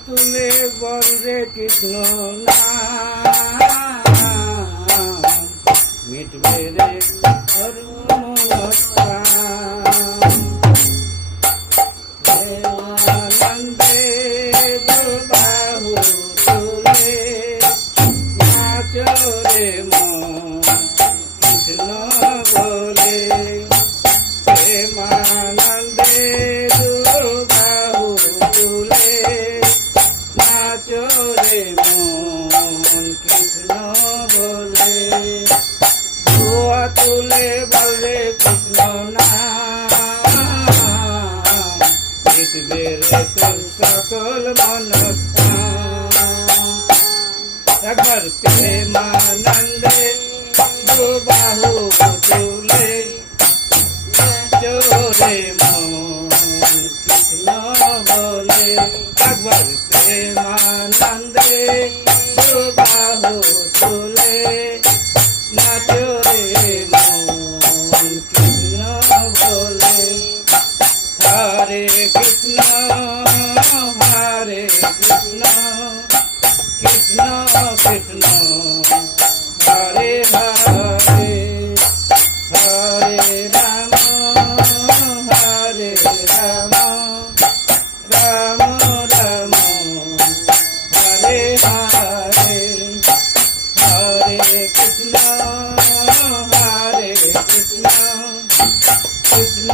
তুলে বন্দে কৃষ্ণ মিটবে রে প্রেমানন্দে বাহু তুলে নাচরে কৃষ্ণ বলে প্রেমানন্দে বাহু তুলে নাচরে কৃষ্ণ বলে ধোয়া তুলে বলে কৃষ্ণ মিটবে রে তোর সকল মনস্কাম একবার প্রেমানন্দে বাহু তুলে চোরে কৃষ্ণ বলে একবার প্রেমানন্দে বাহু তুলে নাচরে কৃষ্ণ বলে হরে কৃষ্ণ কৃষ্ণ কৃষ্ণ হরে হরে হরে রাম হরে রাম রাম রাম হরে হরে হরে কৃষ্ণ কৃষ্ণ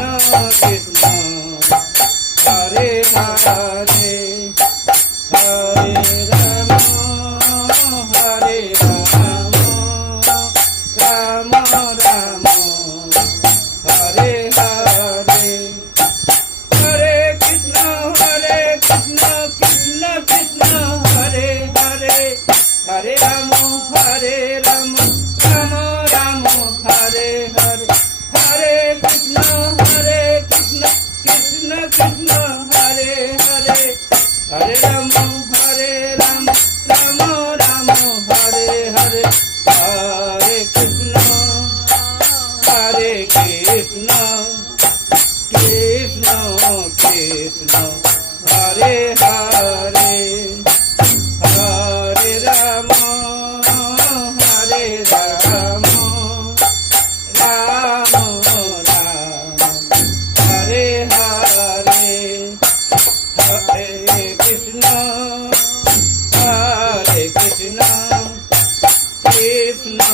কৃষ্ণ হরে হরে হরে রাম হরে রাম রাম রাম হরে হরে হরে কৃষ্ণ কৃষ্ণ কৃষ্ণ হরে হরে হরে রাম রাম রাম হরে হরে হরে কৃষ্ণ কৃষ্ণ কৃষ্ণ হরে হরে হরে রাম রাম রাম হরে হরে হরে কৃষ্ণ কৃষ্ণ কৃষ্ণ কৃষ্ণ হরে হরে হরে রাম রাম রাম হরে হরে হরে কৃষ্ণ কৃষ্ণ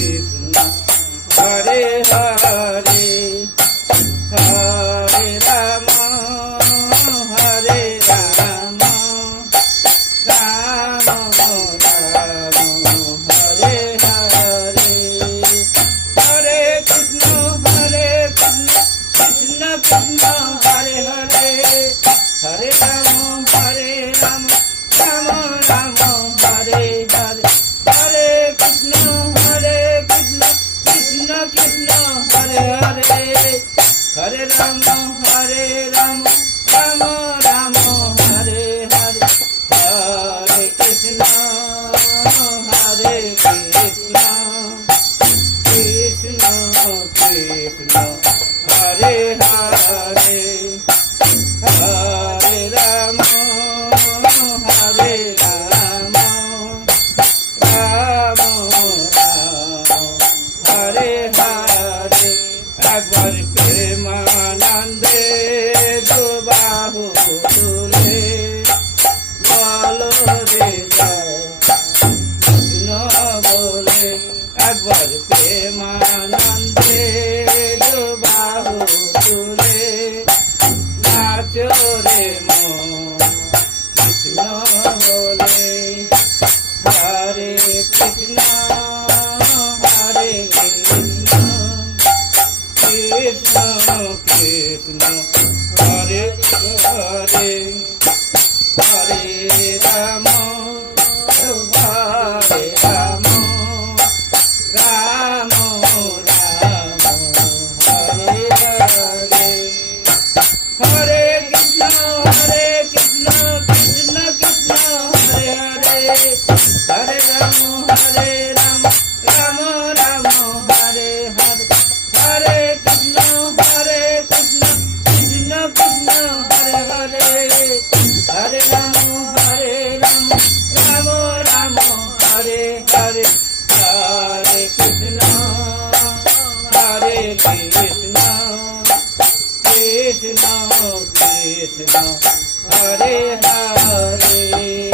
কৃষ্ণ হরে হরে হরে রাম রাম রাম হরে হরে হরে কৃষ্ণ কৃষ্ণ কৃষ্ণ হরে হরে হরে রাম রাম রাম হরে হরে হরে কৃষ্ণ কৃষ্ণ কৃষ্ণ হরে হরে হরে রাম রাম রাম হরে হরে হরে কৃষ্ণ কৃষ্ণ কৃষ্ণ কৃষ্ণ হরে হরে হরে রাম রাম রাম হরে হরে একবার প্রেমানন্দে বাহু তুলে বলো রে কৃষ্ণ বলে একবার প্রেমানন্দে বাহু তুলে নাচো রে কৃষ্ণ বলে হরে কৃষ্ণ কৃষ্ণ কৃষ্ণ হরে হরে হরে রাম রাম রাম রাম Hare Hare